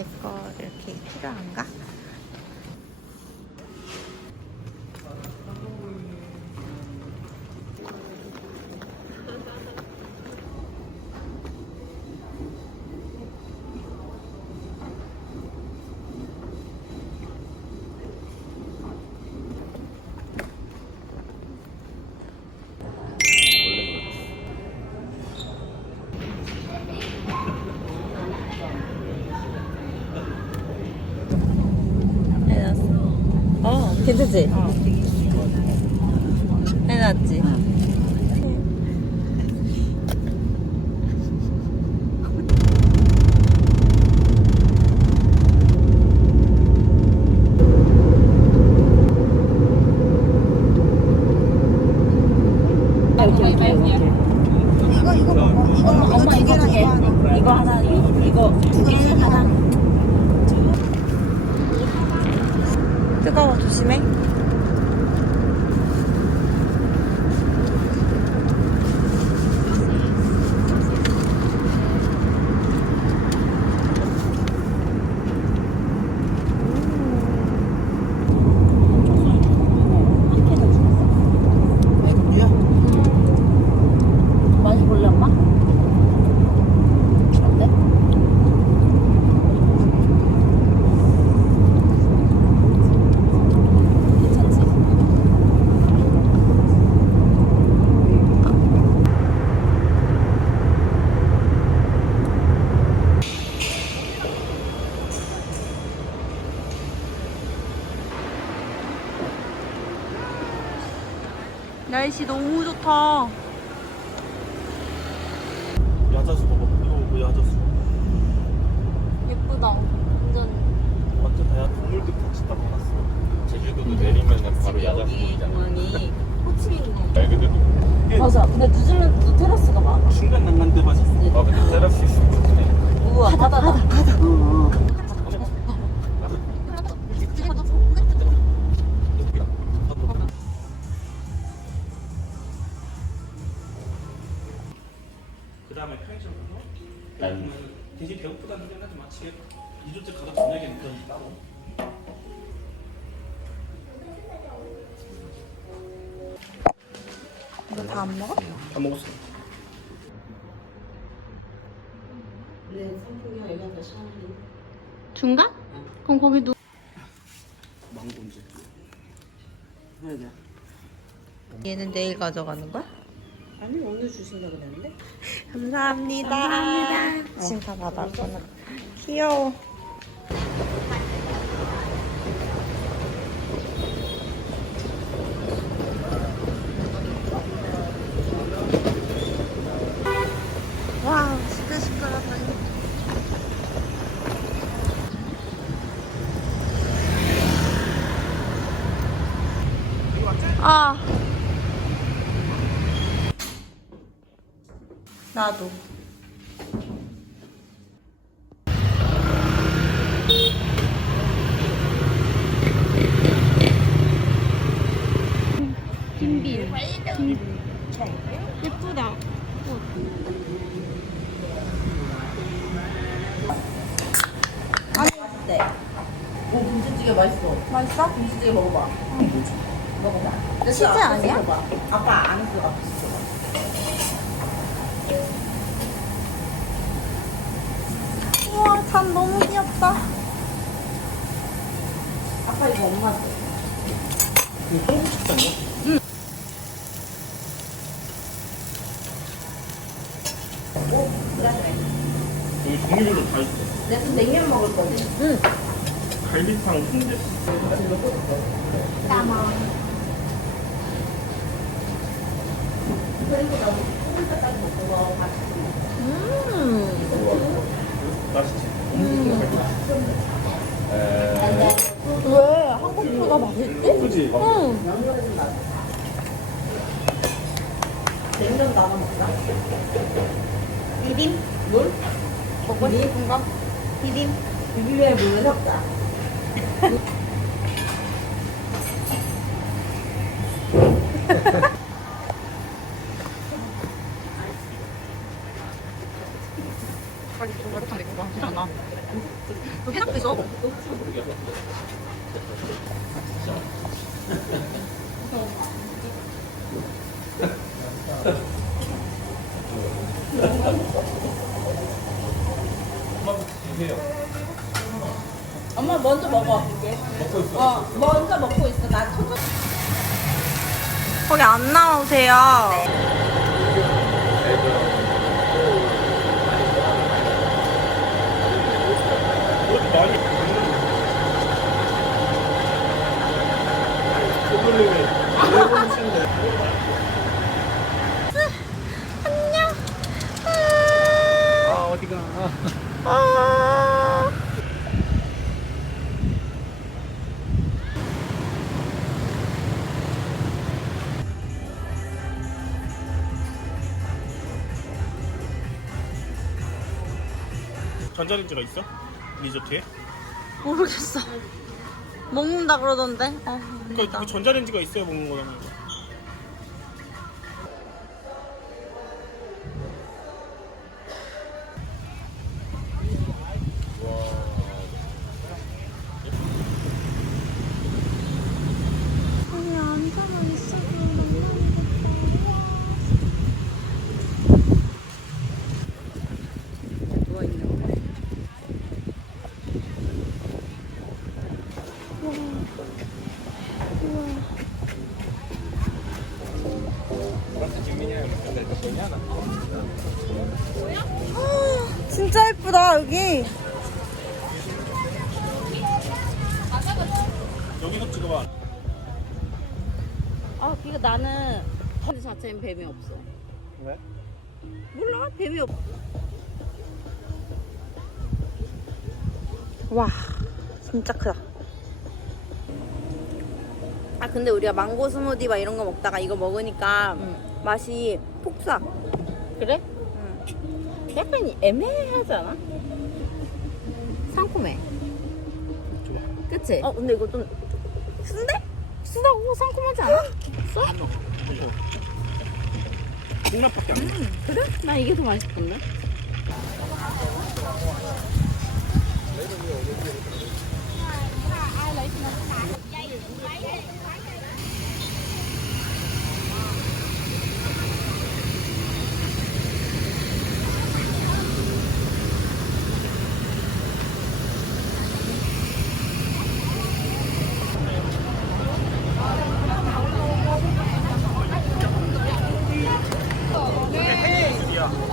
아, 내거 이렇게 필요한가? 해놨어. 어, 괜찮지? 해놨지? 이거 이거 먹어. 이거 엄마 두 개랑 이거 하나. 이거 하나, 이거 두 개 하나. 뜨거워, 조심해. 맛이 볼래, 엄마? 어때? 괜찮지? 날씨 너무 중간? 그럼 거기 누 망고인지. 얘는 내일 가져가는 거야? 아니 오늘 주신다 그랬는데. 감사합니다. 감사합니다. 지금 다 받았구나. 귀여워. 와, 시끌시끌하다. 아. 나도. 김빈. 김. 예쁘다. 오, 김치찌개 맛있어. 맛있어? 김치찌개 먹어봐. 먹어봐. 치즈 아니야? 아빠 안 했어. 참 너무 귀엽다. 아빠 이거 엄마 줘. 이거 한국 식당이야? 응. 여기 종류별로 다 있어. 내가 또 냉면 먹을 건데. 갈비탕, 훈제. 음. 맛있지? 왜? 한국보다 맛있지? 그지? 응. 냉면 나눠 먹자. 비빔? 물? 먹고 싶은 거? 비빔? 비빔에 물을 섞자. 전자레인지가 있어? 리조트에? 모르겠어. 먹는다 그러던데. 어, 그, 먹는다. 그 전자레인지가 있어야 먹는 거잖아 그 자체엔 뱀이 없어. 왜? 몰라, 뱀이 없어. 와 진짜 크다. 아 근데 우리가 망고 스무디 막 이런 거 먹다가 이거 먹으니까 맛이 폭삭. 그래? 약간 애매하지 않아? 상콤해. 그치? 어 근데 이거 좀 쓴데? 쓰다고 상콤하지 않아? 써? 콩나밖에 안 나. 그래? 난 이게 더 맛있던데?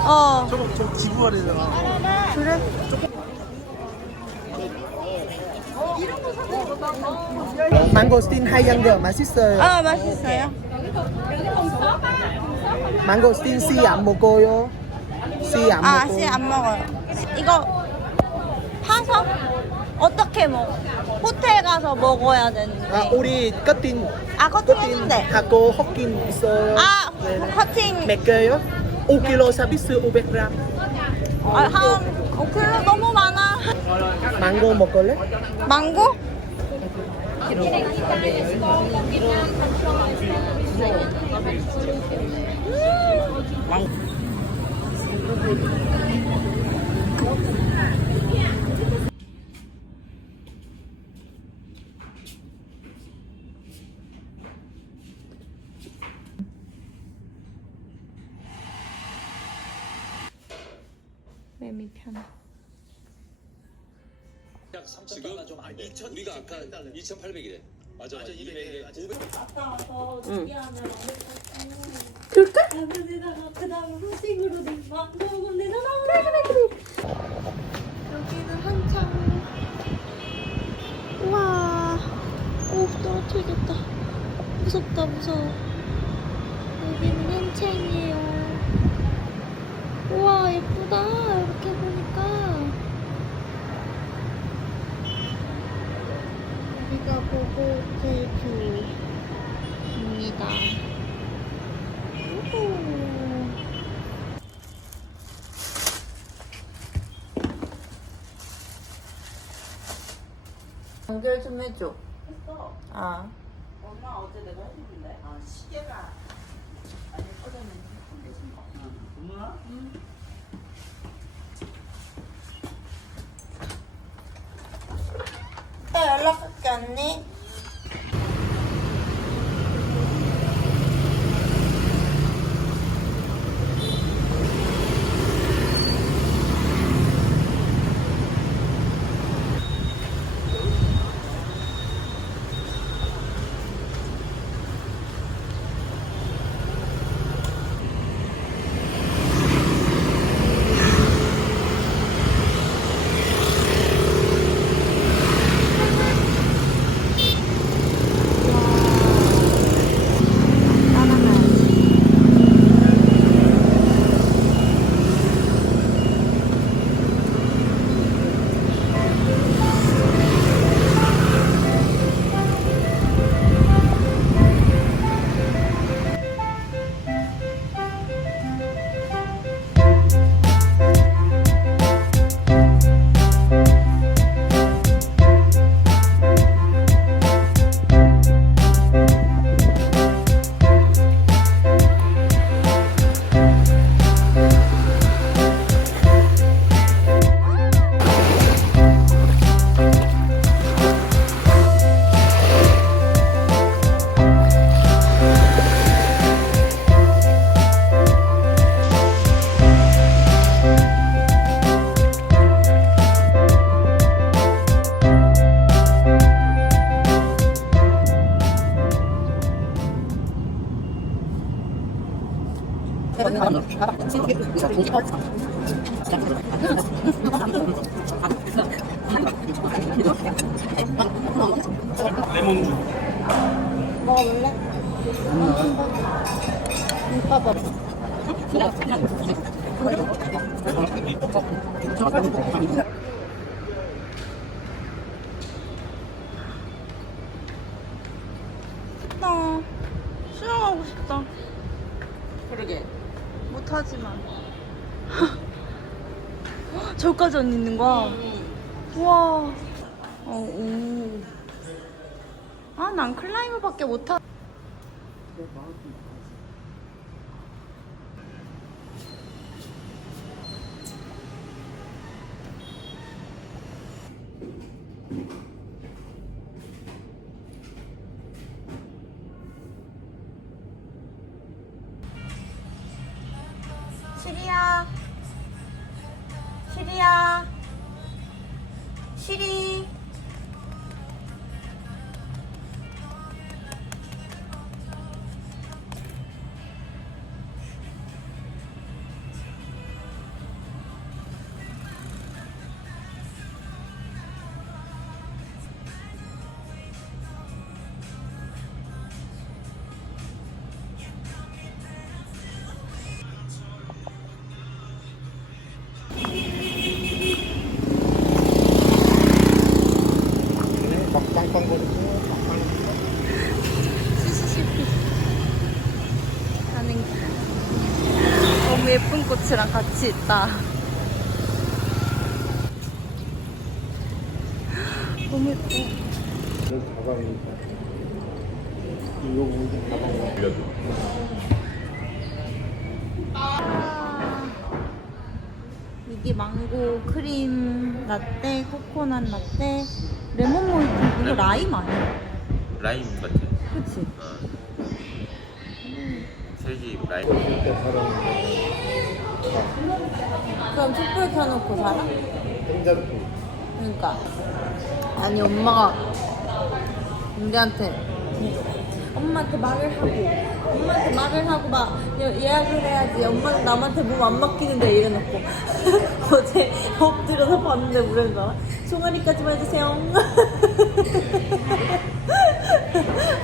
어 저거 저 지구아래잖아 그래? 망고스틴 하얀 맛있어요. 아 맛있어요. 망고스틴 씨 안 먹어요. 씨안 아, 먹고. 씨안 먹어요. 이거 파서 어떻게 먹어? 호텔 가서 먹어야 되는데. 아, 우리 끝인 아, 커팅 했는데. 하고 헛긴 있어요. 아, 네. 커팅. 몇 개요? 5kg 서비스 500g. 아, 한 5kg 너무 많아. 망고 먹을래? 망고? 매미 편해. 지금 아, 2,000, 우리가 아까 2,800이래. 맞아, 맞아. 200, 500. 여기는 한창. 우와. 오, 떨어뜨리겠다. 무섭다, 무서워. 여기는 한창이에요. 우와, 예쁘다. 이렇게 보니까. 여기가 보고호텔 뷰입니다. 우후. 연결 좀 해줘. 했어. 아. 엄마 어제 내가 해줬는데. 아, 시계가. 누나? 응. 나 연락할게 언니. 싶다. 수영하고 싶다. 그러게. 못하지만. 저기까지 언니 있는 거야? 우와. 어, 오. 아, 난 클라이머밖에 못하. 시리. 하 꽃이랑 같이 있다. 너무 예뻐. 아, 이게 망고 크림 라떼, 코코넛 라떼, 레몬 모히또 이거 라임 아니야? 라임 같아. 그치? 세지 라임. 그럼 촛불 켜놓고 살아? 그러니까. 아니 엄마가 우리한테 엄마한테 말을 하고 엄마한테 말을 하고 막 예- 예약을 해야지. 엄마는 남한테 몸 안 맡기는데 이래놓고. 어제 엎드려서 봤는데 뭐라는 송아리까지만 해주세요.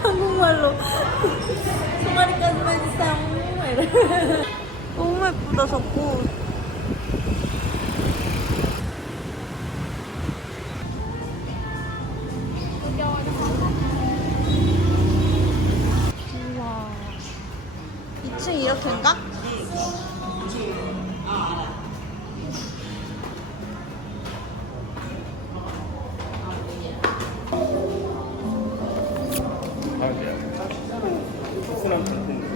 한국말로. 송아리까지만 해주세요. 이래. 너무 예쁘다 저꽃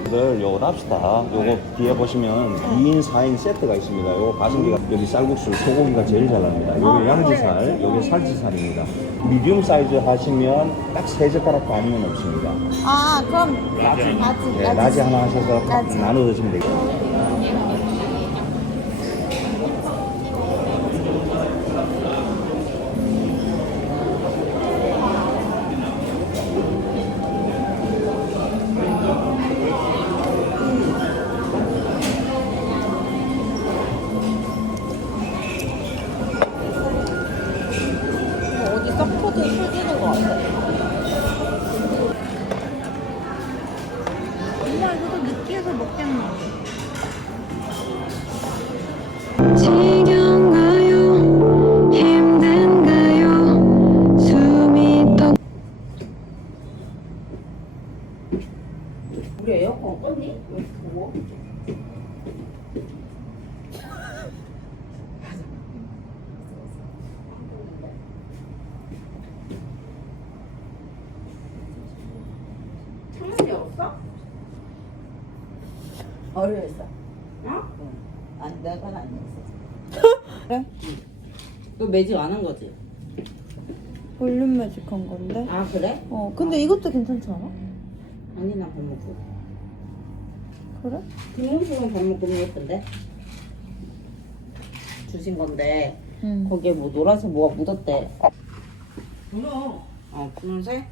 소스랑 같은. 이걸 요 랍스타 요거 뒤에 보시면 2인 4인 세트가 있습니다. 요거 가성비가 여기 쌀국수 소고기가 제일 잘 납니다. 요게 양지살, 요게 살치살입니다. 미디움 사이즈 하시면 딱 세 젓가락 반이면 없습니다. 아 그럼 낮이 네, 낮이 낮이 하나 하셔서 낮이. 나눠 드시면 되겠습니다. 없어? 어려웠어. 어? 안 내가 아니었어. 이거 매직 안 한 거지? 볼륨 매직한 건데. 아 그래? 어 근데 이것도 괜찮지 않아? 아니 난밥 먹고 그래? 김용식은 밥 먹고 예쁜데? 주신 건데 응. 거기에 뭐 노란색 뭐가 묻었대 분홍 어 분홍색?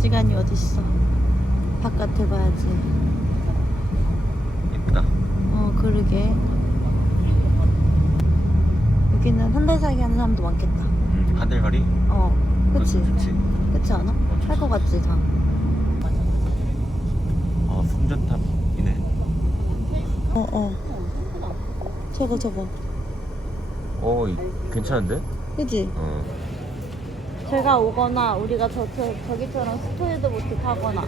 시간이 어딨어. 바깥에 봐야지. 예쁘다. 어 그러게. 여기는 한달 사기 하는 사람도 많겠다. 음, 하늘거리? 어, 그치? 그치. 그치 않아? 할것 같지 다. 아, 풍전탑이네. 어 어. 저거 저거. 오, 이- 괜찮은데? 그치? 어. 제가 오거나 우리가 저, 저, 저기처럼 스토리드 보트 타거나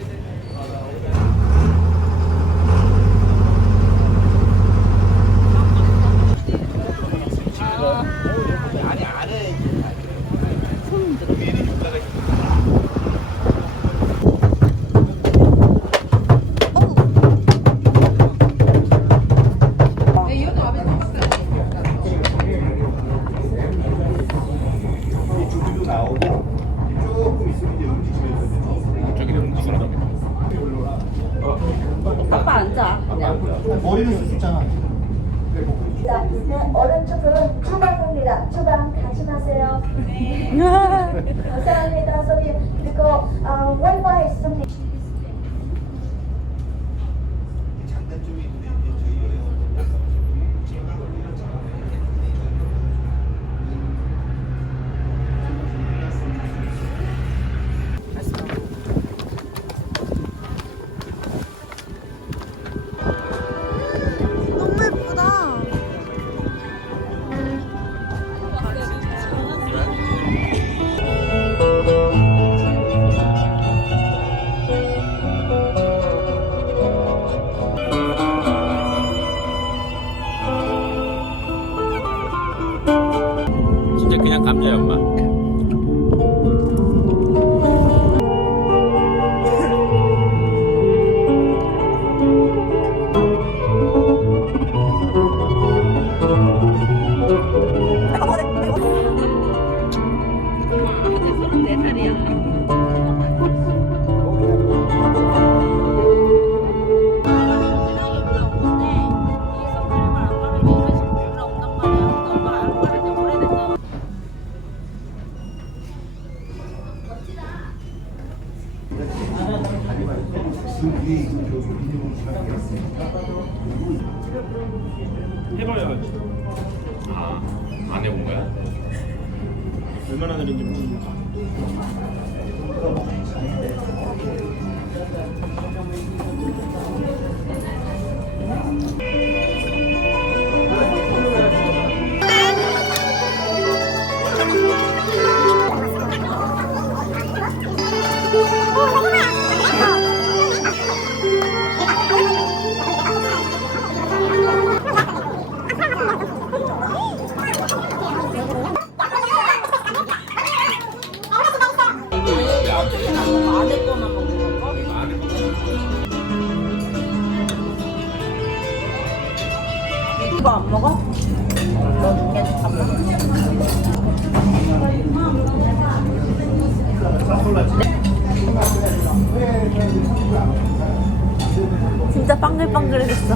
진짜 빵글빵글해졌어.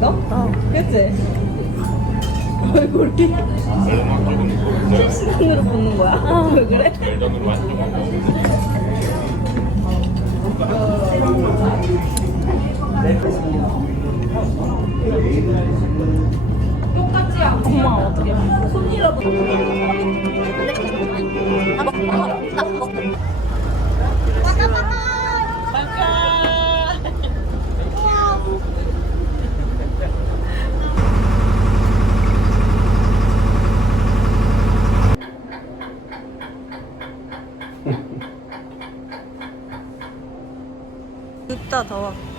너? 어. 그치? 얼굴이 실시간으로 보는 거야. 왜 그래? 엄마 어떻게 더워.